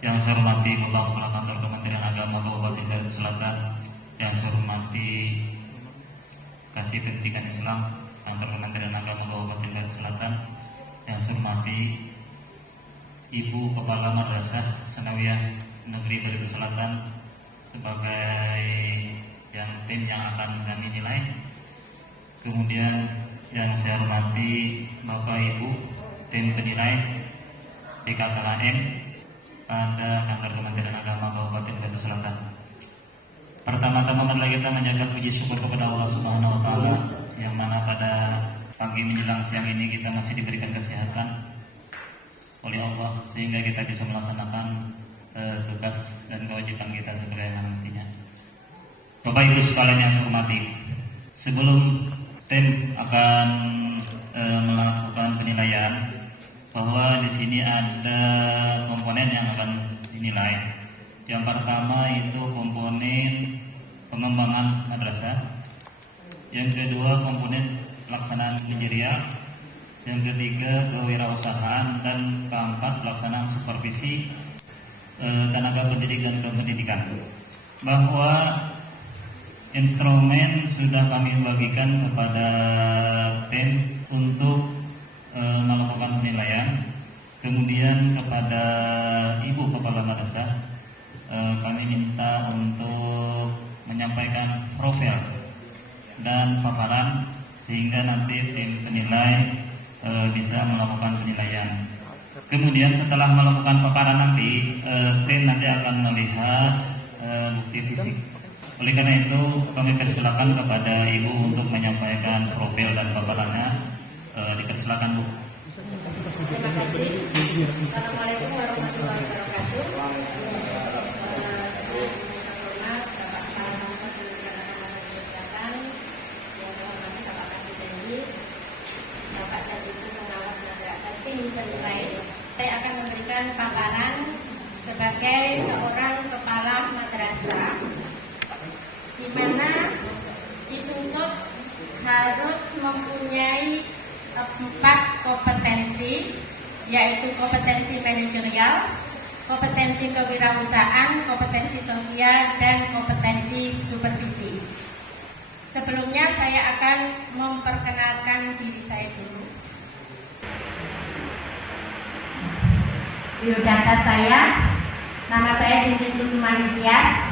Yang saya hormati Kepala Kantor Kementerian Agama Kabupaten Garut Selatan, yang saya hormati Kasih Pendidikan Islam Kantor Kementerian Agama Kabupaten Garut Selatan, yang saya hormati Ibu Kepala Madrasah Sanawiyah Negeri Garut Selatan sebagai tim yang akan kami nilai. Kemudian yang saya hormati Bapak Ibu tim penilai BKKM pada Kantor Kementerian Agama Kabupaten Garut Selatan. Pertama-tama marilah kita menjaga puji syukur kepada Allah Subhanahu wa taala yang mana pada pagi menjelang siang ini kita masih diberikan kesehatan oleh Allah sehingga kita bisa melaksanakan tugas dan kewajiban kita sebagaimana mestinya. Bapak Ibu sekalian yang saya hormati, sebelum tim akan melakukan penilaian, bahwa di sini ada komponen yang akan dinilai. Yang pertama itu komponen pengembangan madrasah, yang kedua komponen pelaksanaan manajerial, yang ketiga kewirausahaan, dan keempat pelaksanaan supervisi tenaga pendidik dan kependidikan. Bahwa instrumen sudah kami bagikan kepada tim untuk melakukan penilaian. Kemudian kepada Ibu Kepala Madrasah kami minta untuk menyampaikan profil dan paparan sehingga nanti tim penilai bisa melakukan penilaian. Kemudian setelah melakukan paparan nanti tim nanti akan melihat bukti fisik. Oleh karena itu kami persilakan kepada Ibu untuk menyampaikan profil dan paparannya. Dipersilakan Bu. Terima kasih. Assalamualaikum warahmatullahi wabarakatuh. Saya akan memberikan paparan sebagai seorang kepala madrasah, di mana dituntut harus mempunyai 4 kompetensi, yaitu kompetensi manajerial, kompetensi kewirausahaan, kompetensi sosial, dan kompetensi supervisi. Sebelumnya saya akan memperkenalkan diri saya dulu. Biodata saya, nama saya Titin Kusumani Tias,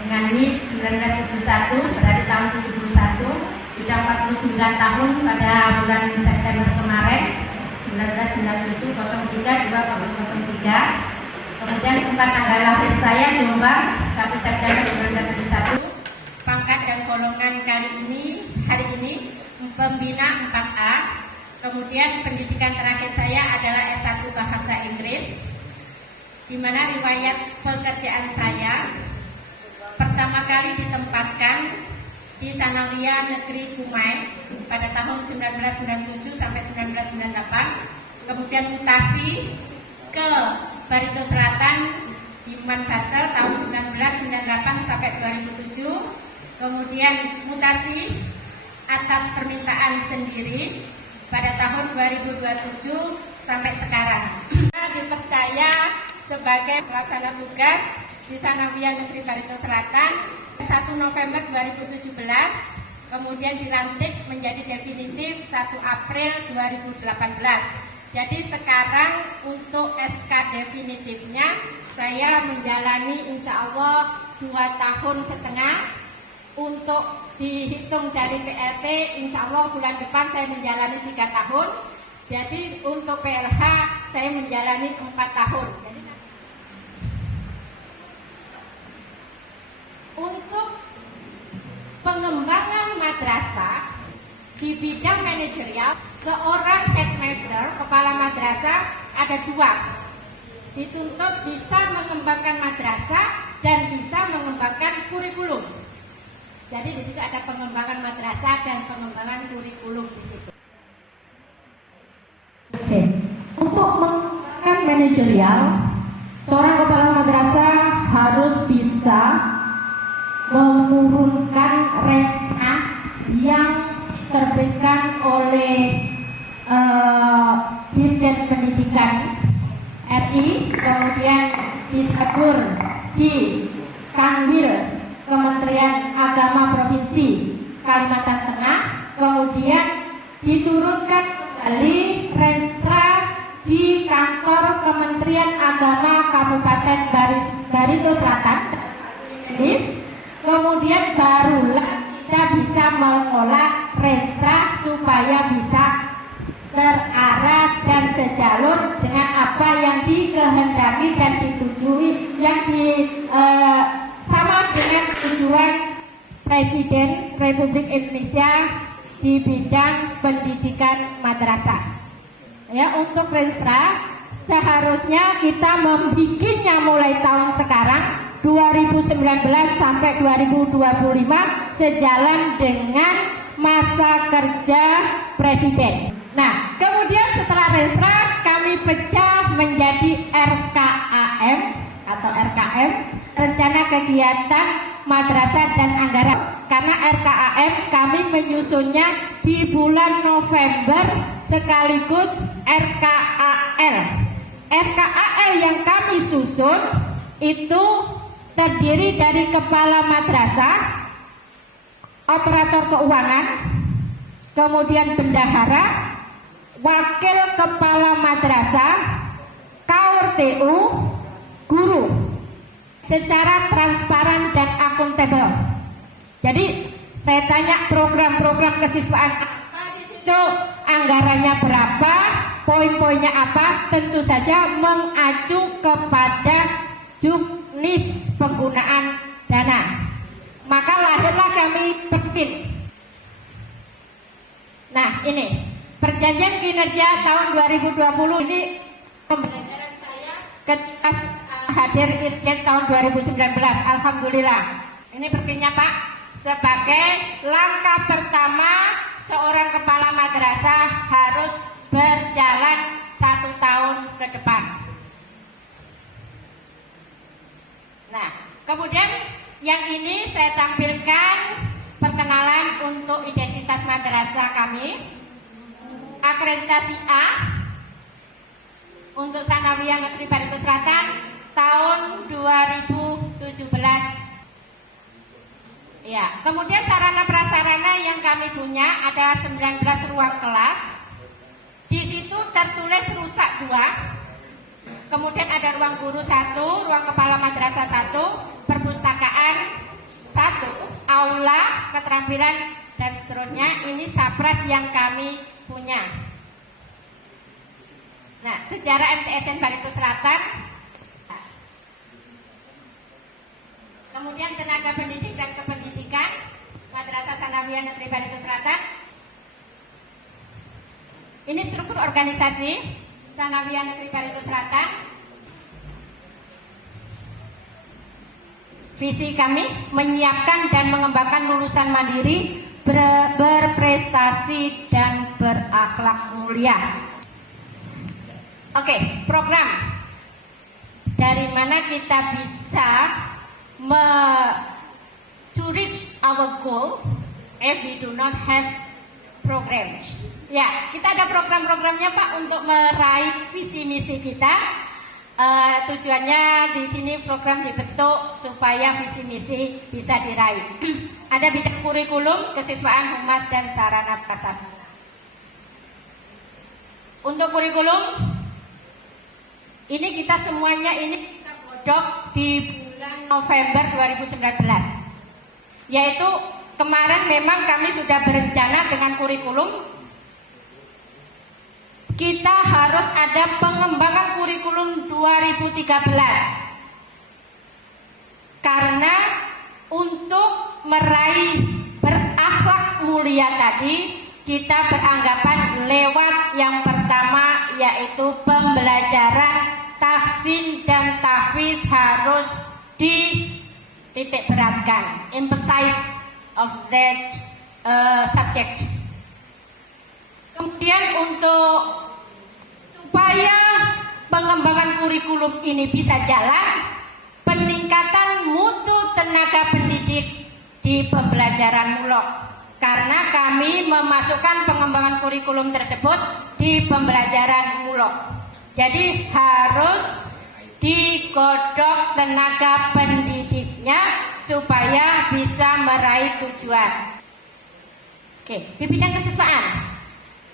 dengan NIP 1971, berarti tahun 71, sudah 49 tahun pada bulan September kemarin, 1997 03 2003. Kemudian tempat tanggal lahir saya Jombang 1 September 1971. Pangkat dan golongan hari ini pembina 4A. Kemudian pendidikan terakhir saya adalah S1 Bahasa Inggris, di mana riwayat pekerjaan saya pertama kali ditempatkan di Sanawiyah Negeri Kumai pada tahun 1997 sampai 1998. Kemudian mutasi ke Barito Selatan di Manbarsel tahun 1998 sampai 2007. Kemudian mutasi atas permintaan sendiri pada tahun 2027 sampai sekarang. Dipercaya sebagai pelaksana tugas di Sanawiyah Negeri Barito Selatan 1 November 2017, kemudian dilantik menjadi definitif 1 April 2018. Jadi sekarang untuk SK definitifnya saya menjalani insya Allah 2 tahun setengah. Untuk dihitung dari PLT insya Allah bulan depan saya menjalani 3 tahun. Jadi untuk PLH saya menjalani 4 tahun. Untuk pengembangan madrasah di bidang manajerial, seorang headmaster, kepala madrasah ada 2. Dituntut bisa mengembangkan madrasah dan bisa mengembangkan kurikulum. Jadi di situ ada pengembangan madrasah dan pengembangan kurikulum di situ. Oke. Untuk mengembangkan manajerial, seorang kepala madrasah harus bisa menurunkan renstra yang diterbitkan oleh Dirjen Pendidikan RI, kemudian Disabur di Kanwil Kementerian Agama Provinsi Kalimantan Tengah, kemudian diturunkan kembali Renstra di kantor Kementerian Agama Kabupaten Barito Selatan, kemudian barulah kita bisa mengolah Renstra supaya bisa terarah dan sejalur dengan apa yang dikehendaki dan ditujui, yang sama dengan tujuan Presiden Republik Indonesia di bidang pendidikan madrasah. Ya, untuk Renstra seharusnya kita membikinnya mulai tahun sekarang 2019 sampai 2025 sejalan dengan masa kerja Presiden. Nah, kemudian setelah Renstra kami pecah menjadi RKAM atau RKM, Rencana Kegiatan Madrasah dan Anggaran. Karena RKAM kami menyusunnya di bulan November sekaligus RKAL. RKAL yang kami susun itu terdiri dari kepala madrasah, operator keuangan, kemudian bendahara, wakil kepala madrasah, KORTU, guru, secara transparan dan akuntabel. Jadi saya tanya program-program kesiswaan apa di situ, anggarannya berapa, poin-poinnya apa, tentu saja mengacu kepada juknis penggunaan dana. Maka lahirlah kami Perkin. Nah, ini perjanjian kinerja tahun 2020 ini pembelajaran saya ketika hadir Irjen tahun 2019. Alhamdulillah. Ini Perkinnya Pak. Sebagai langkah pertama seorang kepala madrasah harus berjalan 1 tahun ke depan. Nah, kemudian yang ini saya tampilkan perkenalan untuk identitas madrasah kami. Akreditasi A untuk Sanawiyah Negeri Barito Selatan tahun 2017. Ya, kemudian sarana prasarana yang kami punya ada 19 ruang kelas. Di situ tertulis rusak 2. Kemudian ada ruang guru 1, ruang kepala madrasah 1, perpustakaan 1, aula, keterampilan dan seterusnya. Ini sapras yang kami punya. Nah, sejarah MTSN Barito Selatan. Kemudian tenaga pendidik dan kependidikan Madrasah Sanawiyah Negeri Barito Selatan. Ini struktur organisasi Sanawiyah Negeri Barito Selatan. Visi kami menyiapkan dan mengembangkan lulusan mandiri berprestasi dan berakhlak mulia. Oke, program. Dari mana kita bisa to reach our goal if we do not have programs. Ya, kita ada program-programnya Pak untuk meraih visi misi kita. Tujuannya di sini program dibentuk supaya visi misi bisa diraih. Ada bidang kurikulum, kesiswaan, humas dan sarana prasarana. Untuk kurikulum ini kita semuanya ini kita godok di bulan November 2019. Yaitu kemarin memang kami sudah berencana dengan kurikulum kita harus ada pengembangan kurikulum 2013. Karena untuk meraih berakhlak mulia tadi kita beranggapan lewat yang pertama yaitu pembelajaran tahsin dan tahfiz harus dititik beratkan, emphasize of that subject. Kemudian untuk supaya pengembangan kurikulum ini bisa jalan, peningkatan mutu tenaga pendidik di pembelajaran mulok. Karena kami memasukkan pengembangan kurikulum tersebut di pembelajaran mulok. Jadi harus di digodok tenaga pendidiknya supaya bisa meraih tujuan. Oke, di bidang kesiswaan.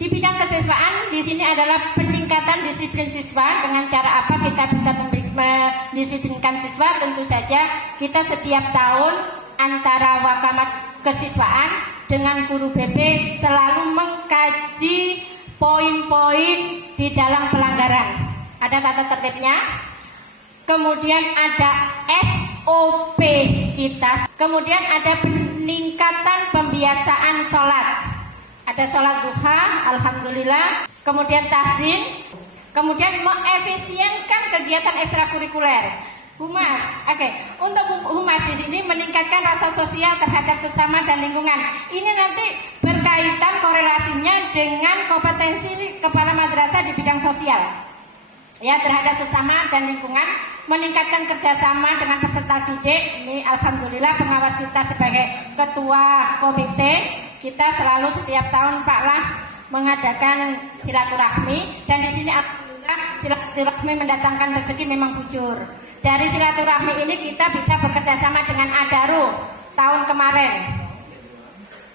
Di bidang kesiswaan di sini adalah peningkatan disiplin siswa. Dengan cara apa kita bisa mendisiplinkan siswa? Tentu saja kita setiap tahun antara Wakamat Kesiswaan dengan guru BB selalu mengkaji poin-poin di dalam pelanggaran. Ada tata tertibnya, kemudian ada SOP kita, kemudian ada peningkatan pembiasaan sholat. Ada sholat duha, alhamdulillah, kemudian tahsin, kemudian mengefisienkan kegiatan ekstrakurikuler. Humas, oke. Untuk humas di sini meningkatkan rasa sosial terhadap sesama dan lingkungan. Ini nanti berkaitan korelasinya dengan kompetensi kepala madrasah di bidang sosial. Ya, terhadap sesama dan lingkungan, meningkatkan kerjasama dengan peserta didik. Ini alhamdulillah pengawas kita sebagai ketua komite, kita selalu setiap tahun Pak Lah mengadakan silaturahmi, dan di sini alhamdulillah silaturahmi mendatangkan rezeki memang bujur. Dari silaturahmi ini kita bisa bekerja sama dengan Adaru tahun kemarin.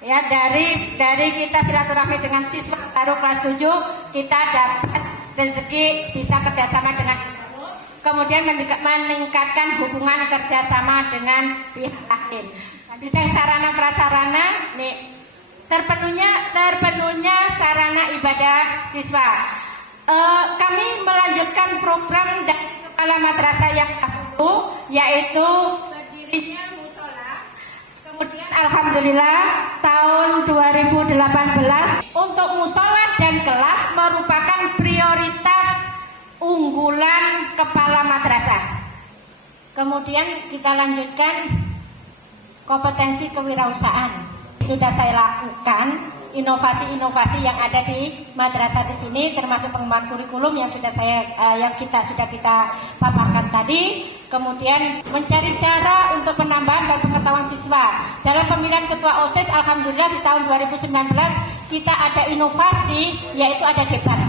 Ya, dari kita silaturahmi dengan siswa baru kelas 7, kita dapat rezeki bisa kerjasama dengan, kemudian meningkatkan hubungan kerjasama dengan pihak lain. Bidang sarana prasarana, nih terpenuhnya sarana ibadah siswa. Kami melanjutkan program dari kepala madrasah yang dahulu, yaitu berdirinya musola. Kemudian alhamdulillah tahun 2018 untuk musola dan kelas merupakan prioritas unggulan kepala madrasah. Kemudian kita lanjutkan kompetensi kewirausahaan. Sudah saya lakukan inovasi-inovasi yang ada di madrasah di sini, termasuk pengembangan kurikulum yang kita paparkan tadi. Kemudian mencari cara untuk penambahan dan pengetahuan siswa. Dalam pemilihan ketua OSIS, alhamdulillah di tahun 2019 kita ada inovasi, yaitu ada debat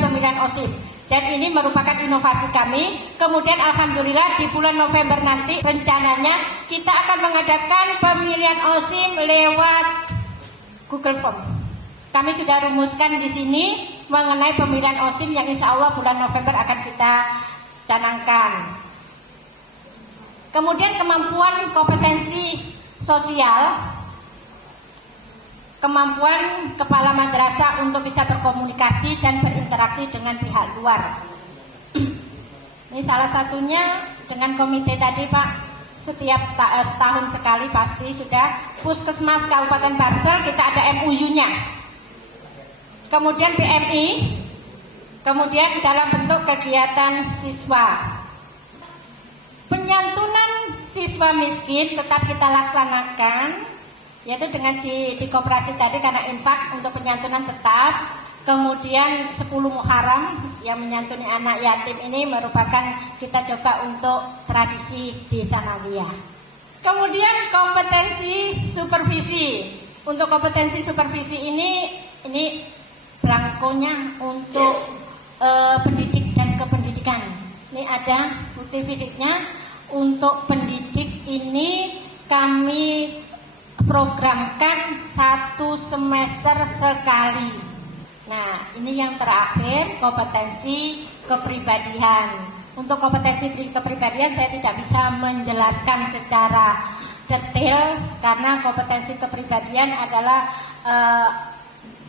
pemilihan OSIS. Dan ini merupakan inovasi kami. Kemudian alhamdulillah di bulan November nanti rencananya kita akan mengadakan pemilihan OSIM lewat Google Form. Kami sudah rumuskan di sini mengenai pemilihan OSIM yang insya Allah bulan November akan kita canangkan. Kemudian kemampuan kompetensi sosial, kemampuan kepala madrasah untuk bisa berkomunikasi dan berinteraksi dengan pihak luar. Ini salah satunya dengan komite tadi Pak, setiap setahun sekali pasti sudah Puskesmas Kabupaten Barsel kita ada MUU-nya. Kemudian PMI, kemudian dalam bentuk kegiatan siswa. Penyantunan siswa miskin tetap kita laksanakan, yaitu dengan di koperasi tadi karena infak untuk penyantunan tetap. Kemudian 10 Muharram yang menyantuni anak yatim ini merupakan kita coba untuk tradisi di Sanawiyah. Kemudian kompetensi supervisi. Untuk kompetensi supervisi ini belangkonya untuk pendidik dan kependidikan. Ini ada bukti fisiknya. Untuk pendidik ini kami programkan 1 semester sekali. Nah, ini yang terakhir kompetensi kepribadian. Untuk kompetensi kepribadian saya tidak bisa menjelaskan secara detail karena kompetensi kepribadian adalah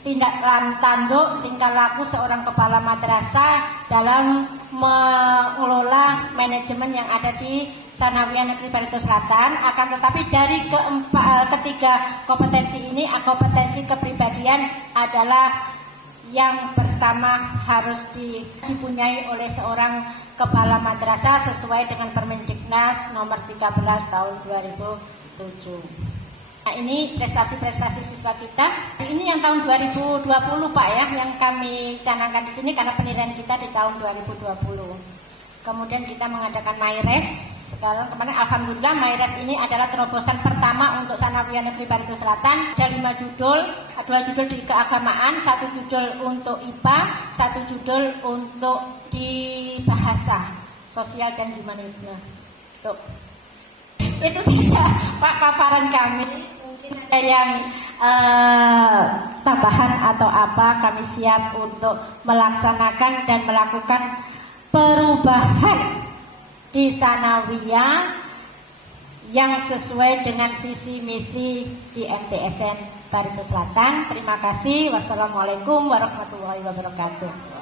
tindak tanduk tingkah laku seorang kepala madrasah dalam mengelola manajemen yang ada di Sanawiyah Negeri Barito Selatan. Akan tetapi dari ketiga kompetensi ini, kompetensi kepribadian adalah yang pertama harus dipunyai oleh seorang kepala madrasah sesuai dengan Permendiknas nomor 13 tahun 2007. Nah, ini prestasi-prestasi siswa kita. Ini yang tahun 2020 Pak ya, yang kami canangkan di sini karena penilaian kita di tahun 2020. Kemudian kita mengadakan MyRes. Sekarang kemarin alhamdulillah MyRes ini adalah terobosan pertama untuk Sanawiyah Negeri Barito Selatan. Ada 5 judul, 2 judul di keagamaan, 1 judul untuk IPA, 1 judul untuk di bahasa. sosial dan humanisme. Tuh. Itu saja Pak paparan kami. Mungkin ada yang tambahan atau apa, kami siap untuk melaksanakan dan melakukan perubahan di Sanawiyah yang sesuai dengan visi misi di MTSN Barito Selatan. Terima kasih. Wassalamualaikum warahmatullahi wabarakatuh.